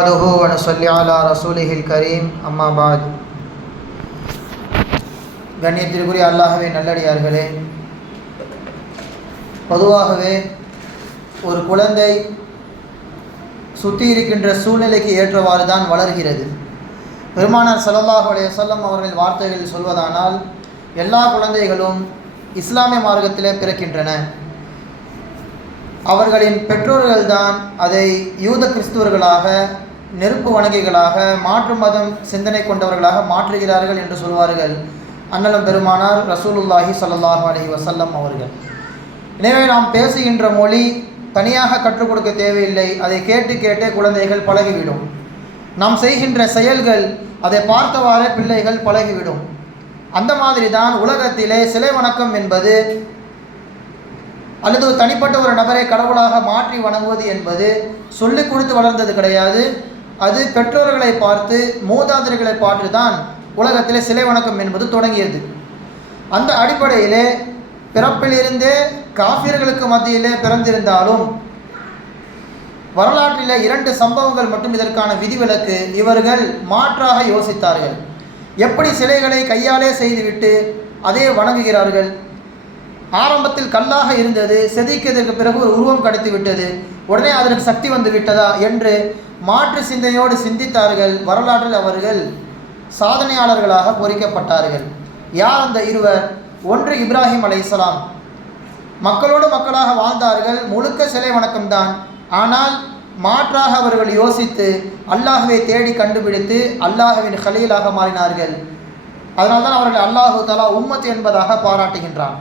ونصلي على رسوله الكريم أما بعد. கண்ணியத்திற்குரிய அல்லாஹ்வின் நல்லடியார்களே, பொதுவாகவே ஒரு குழந்தை சுற்றி இருக்கின்ற சூழ்நிலைக்கு ஏற்றவாறு தான் வளர்கிறது. பெருமானார் ஸல்லல்லாஹு அலைஹி வஸல்லம் அவர்கள் வார்த்தைகளில் சொல்வதானால், எல்லா குழந்தைகளும் இஸ்லாமிய மார்க்கத்திலே பிறக்கின்றன. அவர்களின் பெற்றோர்கள்தான் அதை யூத கிறிஸ்துவர்களாக, நெருப்பு வணங்கிகளாக, மாற்று மதம் சிந்தனை கொண்டவர்களாக மாற்றுகிறார்கள் என்று சொல்வார்கள் அண்ணலும் பெருமானார் ரசூலுல்லாஹி ஸல்லல்லாஹு அலைஹி வஸல்லம் அவர்கள். எனவே நாம் பேசுகின்ற மொழி தனியாக கற்றுக் கொடுக்க தேவையில்லை. அதை கேட்டு கேட்டே குழந்தைகள் பழகிவிடும். நாம் செய்கின்ற செயல்கள் அதை பார்த்தவாறே பிள்ளைகள் பழகிவிடும். அந்த மாதிரி தான் உலகத்திலே சிலை வணக்கம் என்பது அல்லது தனிப்பட்ட ஒரு நபரை கடவுளாக மாற்றி வணங்குவது என்பது சொல்லிக் கொடுத்து வளர்ந்தது கிடையாது. அது பெற்றோர்களை பார்த்து, மூதாதையர்களை பார்த்து தான் உலகத்திலே சிலை வணக்கம் என்பது தொடங்கியது. அந்த அடிப்படையிலே பிறப்பிலிருந்தே காஃபிர்களுக்கு மத்தியிலே பிறந்திருந்தாலும் வரலாற்றிலே 2 சம்பவங்கள் மட்டும் இதற்கான விதிவிலக்கு. இவர்கள் மாற்றாக யோசித்தார்கள். எப்படி சிலைகளை கையாலே செய்துவிட்டு அதே வணங்குகிறார்கள். ஆரம்பத்தில் கல்லாக இருந்தது, செதுக்கியதற்கு பிறகு ஒரு உருவம் கிடைத்து விட்டது, உடனே அதற்கு சக்தி வந்து விட்டதா என்று மாற்று சிந்தனையோடு சிந்தித்தார்கள். வரலாற்றில் அவர்கள் சாதனையாளர்களாக பொறிக்கப்பட்டார்கள். யார் அந்த இருவர்? ஒன்று இப்ராஹிம் அலைஹிஸ்ஸலாம். மக்களோடு மக்களாக வாழ்ந்தார்கள். முழுக்க சிலை வணக்கம்தான். ஆனால் மாற்றாக அவர்கள் யோசித்து அல்லாஹ்வை தேடி கண்டுபிடித்து அல்லாஹ்வின் கலீலாக மாறினார்கள். அதனால்தான் அவர்கள் அல்லாஹு தஆலா உம்மத் என்பதாக பாராட்டுகின்றான்.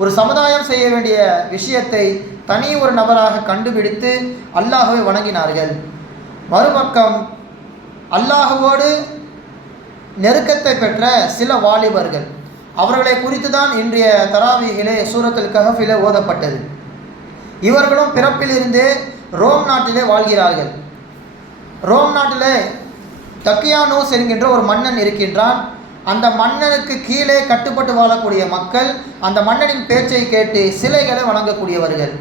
ஒரு சமுதாயம் செய்ய வேண்டிய விஷயத்தை தனி ஒரு நபராக கண்டுபிடித்து அல்லாஹ்வை வணங்கினார்கள். மறுபக்கம் அல்லாஹ்வோடு நெருக்கத்தை பெற்ற சில வாலிபர்கள், அவர்களை குறித்து தான் இன்றைய தராவீஹிலே சூரத்துல் கஹஃபிலே ஓதப்பட்டது. இவர்களும் பிறப்பிலிருந்தே ரோம் நாட்டிலே வாழ்கிறார்கள். ரோம் நாட்டிலே தக்கியானோஸ் என்கின்ற ஒரு மன்னன் இருக்கின்றான். அந்த மன்னனுக்கு கீழே கட்டுப்பட்டு வாழக்கூடிய மக்கள் அந்த மன்னனின் பேச்சை கேட்டு சிலைகளை வணங்கக்கூடியவர்கள்.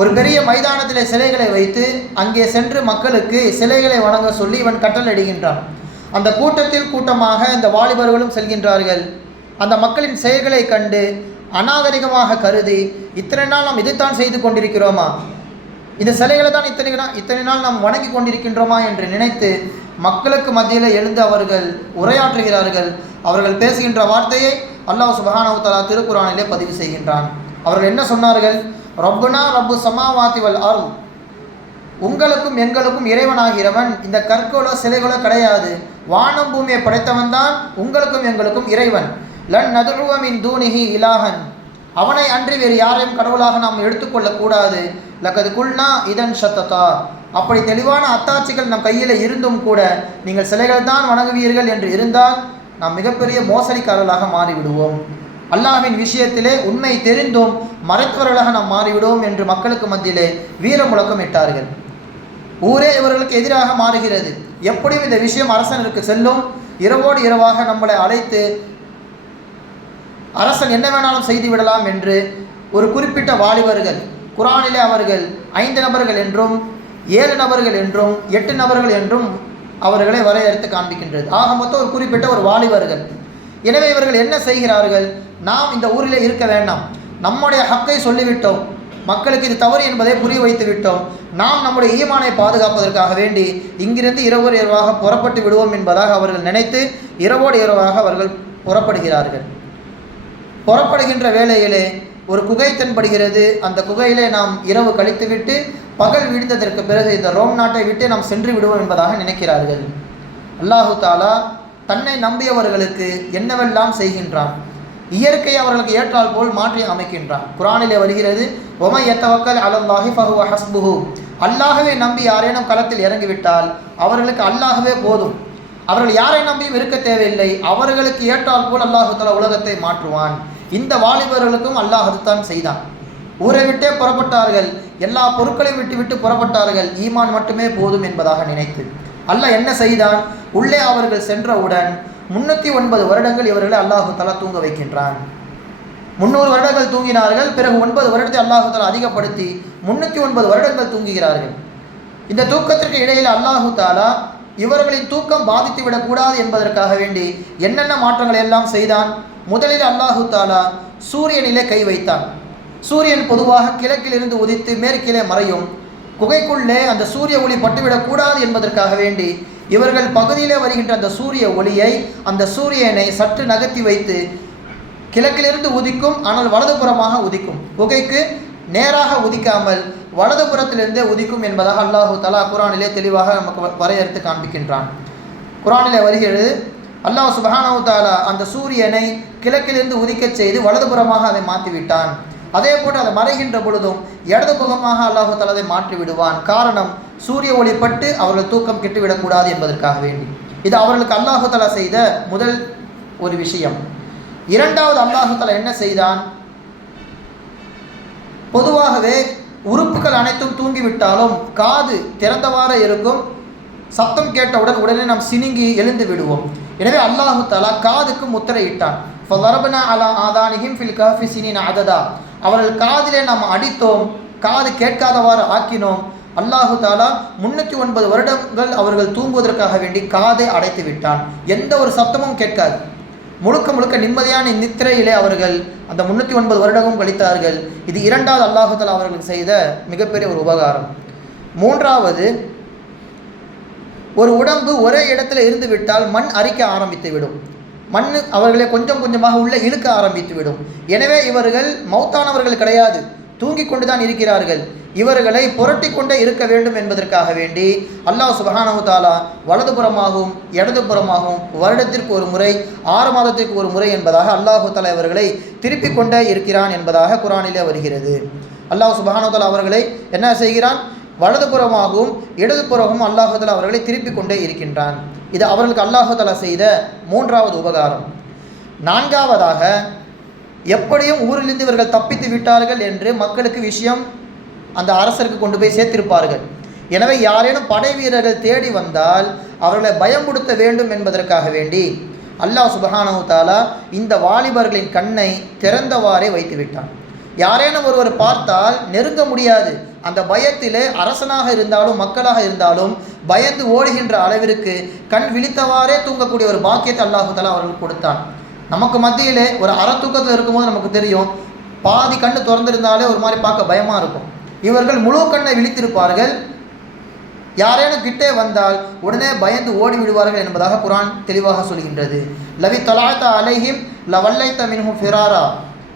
ஒரு பெரிய மைதானத்திலே சிலைகளை வைத்து அங்கே சென்று மக்களுக்கு சிலைகளை வணங்க சொல்லி இவன் கட்டளையிடுகின்றான். அந்த கூட்டத்தில் கூட்டமாக இந்த வாலிபர்களும் செல்கின்றார்கள். அந்த மக்களின் செயல்களை கண்டு அநாகரிகமாக கருதி, இத்தனை நாள் நாம் இதைத்தான் செய்து கொண்டிருக்கிறோமா, இந்த சிலைகளை தான் இத்தனை நாள் நாம் வணங்கி கொண்டிருக்கின்றோமா என்று நினைத்து மக்களுக்கு மத்தியில் எழுந்து அவர்கள் உரையாற்றுகிறார்கள். அவர்கள் பேசுகின்ற வார்த்தையை அல்லாஹ் சுப்ஹானஹு வ தஆலா திருக்குர்ஆனிலே பதிவு செய்கின்றான். அவர்கள் என்ன சொன்னார்கள்? ரப்புனா ரப்பு ஸமாவாதி வல் அர்த், உங்களுக்கும் எங்களுக்கும் இறைவனாகிறவன் இந்த கற்களோ சிலைகளோ கிடையாது. வானம் பூமியை படைத்தவன் தான் உங்களுக்கும் எங்களுக்கும் இறைவன். லன் நதுஉ மின் தூனிஹி இலாஹன், அவனை அன்றி வேறு யாரையும் கடவுளாக நாம் எடுத்துக்கொள்ளக்கூடாது. லக்கது குல்னா இதன் ஷத்ததா, அப்படி தெளிவான அத்தாட்சிகள் நம் கையில் இருந்தும் கூட நீங்கள் சிலைகள் தான் வணங்குவீர்கள் என்று இருந்தால் நாம் மிகப்பெரிய மோசடிக்காரர்களாக மாறிவிடுவோம். அல்லாஹ்வின் விஷயத்திலே உண்மை தெரிந்தும் மறைத்தவர்களாக நாம் மாறிவிடுவோம் என்று மக்களுக்கு மத்தியிலே வீர முழக்கம் இட்டார்கள். ஊரே இவர்களுக்கு எதிராக மாறுகிறது. எப்படியும் இந்த விஷயம் அரசனுக்கு செல்லும். இரவோடு இரவாக நம்மளை அழைத்து அரசன் என்ன வேணாலும் செய்து விடலாம் என்று ஒரு குறிப்பிட்ட வாலிபர்கள், குர்ஆனிலே அவர்கள் 5 நபர்கள் என்றும் 7 நபர்கள் என்றும் 8 நபர்கள் என்றும் அவர்களை வரையறுத்து காண்பிக்கின்றது. ஆக மொத்தம் ஒரு குறிப்பிட்ட ஒரு வாலிபர்கள். எனவே இவர்கள் என்ன செய்கிறார்கள்? நாம் இந்த ஊரிலே இருக்க வேண்டாம், நம்முடைய ஹக்கை சொல்லிவிட்டோம், மக்களுக்கு இது தவறு என்பதை புரிய வைத்து விட்டோம், நாம் நம்முடைய ஈமானை பாதுகாப்பதற்காக வேண்டி இங்கிருந்து இரவோடு இரவாக புறப்பட்டு விடுவோம் என்பதாக அவர்கள் நினைத்து இரவோடு இரவாக அவர்கள் புறப்படுகிறார்கள். புறப்படுகின்ற வேளையிலே ஒரு குகை தென்படுகிறது. அந்த குகையிலே நாம் இரவு கழித்துவிட்டு பகல் விடுந்ததற்கு பிறகு இந்த ரோம் நாட்டை விட்டு நாம் சென்று விடுவோம் என்பதாக நினைக்கிறார்கள். அல்லாஹு தஆலா தன்னை நம்பியவர்களுக்கு என்னவெல்லாம் செய்கின்றான். இயற்கை அவர்களுக்கு ஏற்றால் போல் மாற்றி அமைக்கின்றான். குர்ஆனிலே வருகிறது, ஒமை யத்தவக்கல் அலல்லாஹி ஃபஹுவ ஹஸ்புஹு, அல்லாஹ்வை நம்பி யாரேனும் களத்தில் இறங்கிவிட்டால் அவர்களுக்கு அல்லாஹ்வே போதும். அவர்கள் யாரை நம்பியும் இருக்க தேவையில்லை. அவர்களுக்கு ஏற்றால் போல் அல்லாஹு தஆலா உலகத்தை மாற்றுவான். இந்த வாலிபர்களுக்கும் அல்லாஹ் அதுதான் செய்தான். ஊரை விட்டே புறப்பட்டார்கள். எல்லா பொருட்களையும் விட்டு புறப்பட்டார்கள். ஈமான் மட்டுமே போதும் என்பதாக நினைத்து அல்லாஹ் என்ன செய்தான்? உள்ளே அவர்கள் சென்றவுடன் 309 வருடங்கள் இவர்களை அல்லாஹு தஆலா தூங்க வைக்கின்றான். 300 வருடங்கள் தூங்கினார்கள். பிறகு 9 வருடத்தை அல்லாஹ் தஆலா அதிகப்படுத்தி 309 வருடங்கள் தூங்குகிறார்கள். இந்த தூக்கத்திற்கு இடையில் அல்லாஹு தாலா இவர்களின் தூக்கம் பாதித்து விடக்கூடாது என்பதற்காக வேண்டி என்னென்ன மாற்றங்களை எல்லாம் செய்தான். முதலில் அல்லாஹு தாலா சூரியனிலே கை வைத்தான். சூரியன் பொதுவாக கிழக்கிலிருந்து உதித்து மேற்கிலே மறையும். குகைக்குள்ளே அந்த சூரிய ஒளி பட்டுவிடக்கூடாது என்பதற்காக வேண்டி இவர்கள் பகுதியிலே வருகின்ற அந்த சூரிய ஒளியை, அந்த சூரியனை சற்று நகர்த்தி வைத்து கிழக்கிலிருந்து உதிக்கும், ஆனால் வலதுபுறமாக உதிக்கும். குகைக்கு நேராக உதிக்காமல் வலதுபுறத்திலிருந்தே உதிக்கும் என்பதாக அல்லாஹு தஆலா குர்ஆனிலே தெளிவாக நமக்கு வரையறுத்து காண்பிக்கின்றான். குர்ஆனிலே வருகிறது, அல்லாஹ் சுப்ஹானஹு தஆலா அந்த சூரியனை கிழக்கிலிருந்து உதிக்கச் செய்து வலதுபுறமாக அதை மாற்றிவிட்டான். அதே போன்று அதை மறைகின்ற பொழுதும் இடதுபுறமாக அல்லாஹு தஆலா அதை மாற்றி விடுவான். காரணம், சூரிய ஒளி பட்டு அவர்கள் தூக்கம் கெட்டுவிடக்கூடாது என்பதற்காக வேண்டி. இது அவர்களுக்கு அல்லாஹு தஆலா செய்த முதல் ஒரு விஷயம். இரண்டாவது, அல்லாஹு தஆலா என்ன செய்தான்? பொதுவாகவே உறுப்புகள் அனைத்தும் தூங்கிவிட்டாலும் காது திறந்தவாறு இருக்கும். சத்தம் கேட்டவுடன் உடனே நாம் சினுங்கி எழுந்து விடுவோம். எனவே அல்லாஹு தஆலா காதுக்கு முத்திரையிட்டான். ஃபலரப்னா அலா ஆதானிஹிம் ஃபில் கஹ்ஃபி சினீன அததா. அவர்கள் காதிலே நாம் அடித்தோம், காது கேட்காதவாறு ஆக்கினோம். அல்லாஹு தஆலா 309 வருடங்கள் அவர்கள் தூங்குவதற்காக வேண்டி காதை அடைத்து விட்டான். எந்த ஒரு சத்தமும் கேட்காது. முழுக்க முழுக்க நிம்மதியான நித்திரையிலே அவர்கள் அந்த 309 வருடமும் கழித்தார்கள். இது இரண்டாவது அல்லாஹு தஆலா அவர்களுக்கு செய்த மிகப்பெரிய ஒரு உபகாரம். மூன்றாவது, ஒரு உடம்பு ஒரே இடத்துல இருந்து விட்டால் மண் அரிக்க ஆரம்பித்து விடும். மண் அவர்களை கொஞ்சம் கொஞ்சமாக உள்ள இழுக்க ஆரம்பித்து விடும். எனவே இவர்கள் மௌத்தானவர்கள் கிடையாது, தூங்கி கொண்டு தான் இருக்கிறார்கள். இவர்களை புரட்டி கொண்டே இருக்க வேண்டும் என்பதற்காக வேண்டி அல்லாஹ் சுப்ஹானஹு தஆலா வலதுபுறமாகவும் இடதுபுறமாகவும் வருடத்திற்கு ஒரு முறை, 6 மாதத்திற்கு ஒரு முறை என்பதாக அல்லாஹு தஆலா இவர்களை திருப்பிக் கொண்டே இருக்கிறான் என்பதாக குர்ஆனிலே வருகிறது. அல்லாஹ் சுப்ஹானஹு தஆலா அவர்களை என்ன செய்கிறான்? வலதுபுறமாகவும் இடதுபுறமும் அல்லாஹு தஆலா அவர்களை திருப்பிக் கொண்டே இருக்கின்றான். இது அவர்களுக்கு அல்லாஹு தஆலா செய்த மூன்றாவது உபகாரம். நான்காவதாக, எப்படியும் ஊரிலிருந்து இவர்கள் தப்பித்து விட்டார்கள் என்று மக்களுக்கு விஷயம் அந்த அரசருக்கு கொண்டு போய் சேர்த்திருப்பார்கள். எனவே யாரேனும் படை வீரர்கள் தேடி வந்தால் அவர்களை பயமுடுத்த வேண்டும் என்பதற்காக வேண்டி அல்லாஹ் சுப்ஹானஹு தஆலா இந்த வாலிபர்களின் கண்ணை திறந்தவாறே வைத்து விட்டான். யாரேனும் ஒருவர் பார்த்தால் நெருங்க முடியாது. அந்த பயத்திலே அரசனாக இருந்தாலும் மக்களாக இருந்தாலும் பயந்து ஓடுகின்ற அளவிற்கு கண் விழித்தவாறே தூங்கக்கூடிய ஒரு பாக்கியத்தை அல்லாஹு தஆலா அவர்களுக்கு கொடுத்தான். நமக்கு மத்தியிலே ஒரு அறத்தூக்கத்தில் இருக்கும்போது நமக்கு தெரியும், பாதி கண்ணு திறந்திருந்தாலே ஒரு மாதிரி பார்க்க பயமாக இருக்கும். இவர்கள் முழு கண்ணை விழித்திருப்பார்கள். யாரேனும் கிட்டே வந்தால் உடனே பயந்து ஓடி விடுவார்கள் என்பதாக குர்ஆன் தெளிவாக சொல்கின்றது. லவி தலாத்த அலைஹிம் லவல்லைத மின்ஹும் ஃபிராரா.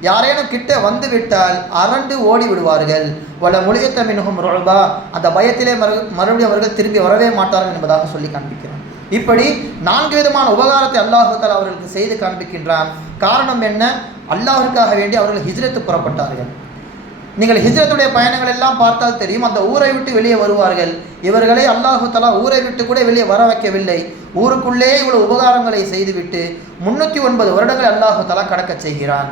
யாரேனும் கிட்டே வந்து விட்டால் அரண்டு ஓடி விடுவார்கள். வல முலியத்த மின்ஹும் ருபா. அந்த பயத்திலே மறுபடியும் அவர்கள் திரும்பி வரவே மாட்டார்கள் என்பதாக சொல்லி காண்பிக்கிறான். இப்படி 4 விதமான உபகாரத்தை அல்லாஹு தஆலா அவர்களுக்கு செய்து காண்பிக்கின்றான். காரணம் என்ன? அல்லாஹ்விற்காக வேண்டி அவர்கள் ஹிஜ்ரத்து புறப்பட்டார்கள். நீங்கள் ஹிஜ்ரத்துடைய பயணங்கள் எல்லாம் பார்த்தால் தெரியும், அந்த ஊரை விட்டு வெளியே வருவார்கள். இவர்களை அல்லாஹு தஆலா ஊரை விட்டு கூட வெளியே வர வைக்கவில்லை. ஊருக்குள்ளே இவ்வளவு உபகாரங்களை செய்துவிட்டு 309 வருடங்களை அல்லாஹு தஆலா கடக்க செய்கிறான்.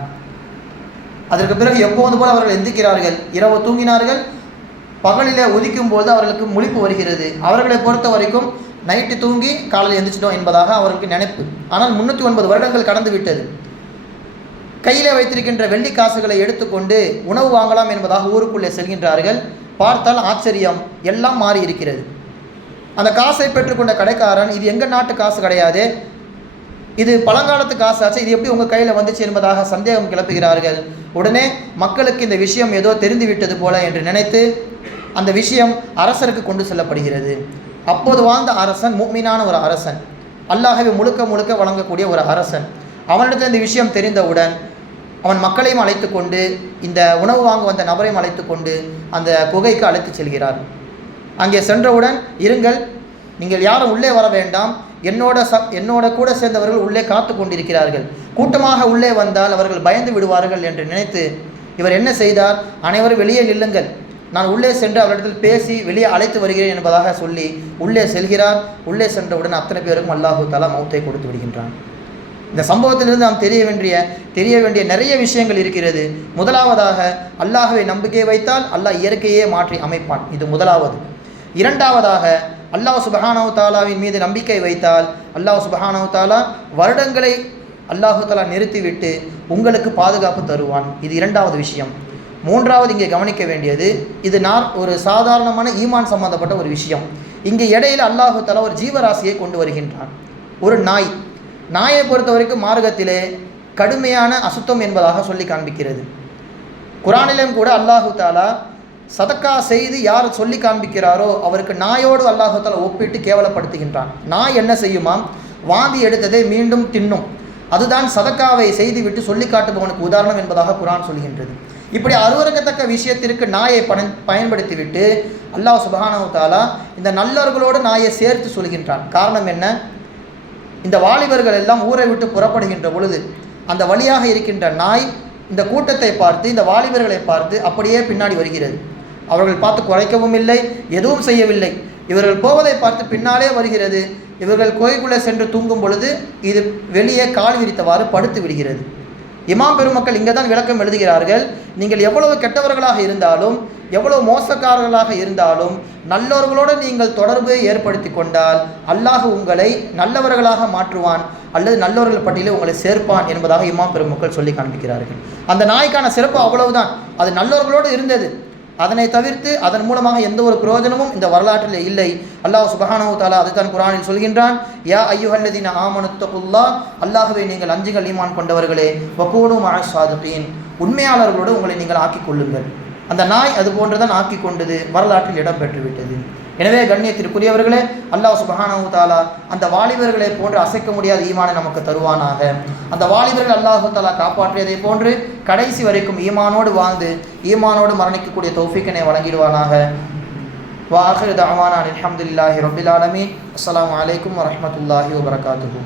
அதற்கு பிறகு எப்போது போல அவர்கள் எந்திக்கிறார்கள். இரவு தூங்கினார்கள், பகலிலே உதிக்கும் போது அவர்களுக்கு முழிப்பு வருகிறது. அவர்களை பொறுத்த வரைக்கும் நைட்டு தூங்கி காலையில் எந்திரிச்சிட்டோம் என்பதாக அவர்களுக்கு நினைப்பு. ஆனால் 309 வருடங்கள் கடந்து விட்டது. கையிலே வைத்திருக்கின்ற வெள்ளி காசுகளை எடுத்துக்கொண்டு உணவு வாங்கலாம் என்பதாக ஊருக்குள்ளே செல்கின்றார்கள். பார்த்தால் ஆச்சரியம், எல்லாம் மாறி இருக்கிறது. அந்த காசை பெற்றுக்கொண்ட கடைக்காரன், இது எங்கள் நாட்டு காசு கிடையாது, இது பழங்காலத்து காசு ஆச்சு, இது எப்படி உங்கள் கையில் வந்துச்சு என்பதாக சந்தேகம் கிளப்புகிறார்கள். உடனே மக்களுக்கு இந்த விஷயம் ஏதோ தெரிந்து விட்டது போல என்று நினைத்து அந்த விஷயம் அரசருக்கு கொண்டு செல்லப்படுகிறது. அப்போது வாழ்ந்த அரசன் முஃமினான ஒரு அரசன், அல்லாஹ்வை முழுக்க முழுக்க வழங்கக்கூடிய ஒரு அரசன். அவனிடத்தில் இந்த விஷயம் தெரிந்தவுடன் அவன் மக்களையும் அழைத்து கொண்டு இந்த உணவு வாங்க வந்த நபரையும் அழைத்து கொண்டு அந்த குகைக்கு அழைத்து செல்கிறார். அங்கே சென்றவுடன், இருங்கள், நீங்கள் யாரும் உள்ளே வர வேண்டாம், என்னோட கூட சேர்ந்தவர்கள் உள்ளே காத்து கொண்டிருக்கிறார்கள், கூட்டமாக உள்ளே வந்தால் அவர்கள் பயந்து விடுவார்கள் என்று நினைத்து இவர் என்ன செய்தார்? அனைவரும் வெளியே நில்லுங்கள், நான் உள்ளே சென்று அவரிடத்தில் பேசி வெளியே அழைத்து வருகிறேன் என்பதாக சொல்லி உள்ளே செல்கிறார். உள்ளே சென்றவுடன் அத்தனை பேருக்கும் அல்லாஹு தஆலா மௌத்தை கொடுத்து விடுகின்றான். இந்த சம்பவத்திலிருந்து நாம் தெரிய வேண்டிய நிறைய விஷயங்கள் இருக்கிறது. முதலாவதாக, அல்லாஹ்வை நம்பிக்கை வைத்தால் அல்லாஹ் இயற்கையே மாற்றி அமைப்பான். இது முதலாவது. இரண்டாவதாக, அல்லாஹ் சுப்ஹானஹு தஆலாவின் மீது நம்பிக்கை வைத்தால் அல்லாஹ் சுப்ஹானஹு தஆலா வருடங்களை அல்லாஹு தஆலா நிறுத்திவிட்டு உங்களுக்கு பாதுகாப்பு தருவான். இது இரண்டாவது விஷயம். மூன்றாவது இங்கே கவனிக்க வேண்டியது, இது ஒரு சாதாரணமான ஈமான் சம்பந்தப்பட்ட ஒரு விஷயம். இங்கே இடையில் அல்லாஹு தஆலா ஒரு ஜீவராசியை கொண்டு வருகின்றான். ஒரு நாயை பொறுத்த வரைக்கும் மார்க்கத்திலே கடுமையான அசுத்தம் என்பதாக சொல்லி காண்பிக்கிறது. குர்ஆனிலும் கூட அல்லாஹு தஆலா சதக்கா செய்து யார் சொல்லி காண்பிக்கிறாரோ அவருக்கு நாயோடு அல்லாஹு தஆலா ஒப்பிட்டு கேவலப்படுத்துகின்றான். நாய் என்ன செய்யுமாம்? வாந்தி எடுத்ததை மீண்டும் தின்னும். அதுதான் சதக்காவை செய்துவிட்டு சொல்லி காட்டுபவனுக்கு உதாரணம் என்பதாக குர்ஆன் சொல்கின்றது. இப்படி அருவருக்கத்தக்க விஷயத்திற்கு நாயை பயன்படுத்திவிட்டு அல்லாஹ் சுப்ஹானஹு தஆலா இந்த நல்லவர்களோடு நாயை சேர்த்து சொல்கின்றான். காரணம் என்ன? இந்த வாலிபர்கள் எல்லாம் ஊரை விட்டு புறப்படுகின்ற பொழுது அந்த வழியாக இருக்கின்ற நாய் இந்த கூட்டத்தை பார்த்து, இந்த வாலிபர்களை பார்த்து அப்படியே பின்னாடி வருகிறது. அவர்கள் பார்த்து குறைக்கவும் இல்லை, எதுவும் செய்யவில்லை. இவர்கள் போவதை பார்த்து பின்னாலே வருகிறது. இவர்கள் கோயிலுக்குள்ளே சென்று தூங்கும் பொழுது இது வெளியே கால் விரித்தவாறு படுத்து விடுகிறது. இமாம் பெருமக்கள் இங்கே தான் விளக்கம் எழுதுகிறார்கள். நீங்கள் எவ்வளவு கெட்டவர்களாக இருந்தாலும், எவ்வளவு மோசக்காரர்களாக இருந்தாலும், நல்லவர்களோடு நீங்கள் தொடர்பை ஏற்படுத்தி கொண்டால் அல்லாஹ் உங்களை நல்லவர்களாக மாற்றுவான் அல்லது நல்லவர்கள் பட்டியலில் உங்களை சேர்ப்பான் என்பதாக இமாம் பெருமக்கள் சொல்லி காண்பிக்கிறார்கள். அந்த நாய்க்கான சிறப்பு அவ்வளவுதான். அது நல்லவர்களோடு இருந்தது. அதனை தவிர்த்து அதன் மூலமாக எந்த ஒரு பிரயோஜனமும் இந்த வரலாற்றில் இல்லை. அல்லாஹ் சுப்ஹானஹு தஆலா அதுதான் குர்ஆனில் சொல்கின்றான். யா அய்யுஹல்லதீன ஆமனுத்தகுல்லாஹ், அல்லாஹ்வை நீங்கள் அஞ்சுங்கள் ஈமான் கொண்டவர்களே, வகூனு மஅஸ் ஸாதிகீன், உண்மையாளர்களோடு உங்களை நீங்கள் ஆக்கிக் கொள்ளுங்கள். அந்த நாய் அது போன்றுதான் ஆக்கி கொண்டது, வரலாற்றில் இடம் பெற்றுவிட்டது. எனவே கண்ணியத்திற்குரியவர்களே, அல்லாஹ் சுப்ஹானஹு தஆலா அந்த வாலிபர்களை போன்று அசைக்க முடியாத ஈமானை நமக்கு தருவானாக. அந்த வாலிபர்கள் அல்லாஹு தஆலா காப்பாற்றியதை போன்று கடைசி வரைக்கும் ஈமானோடு வாழ்ந்து ஈமானோடு மரணிக்கக்கூடிய தௌஃபீக்கினை வழங்கிடுவானாக. வ ஆகிரு தஅவானா அல்ஹம்துலில்லாஹி ரப்பில் ஆலமீன். அஸ்ஸலாமு அலைக்கும் வரஹ்மத்துல்லாஹி வபரகாத்துஹு.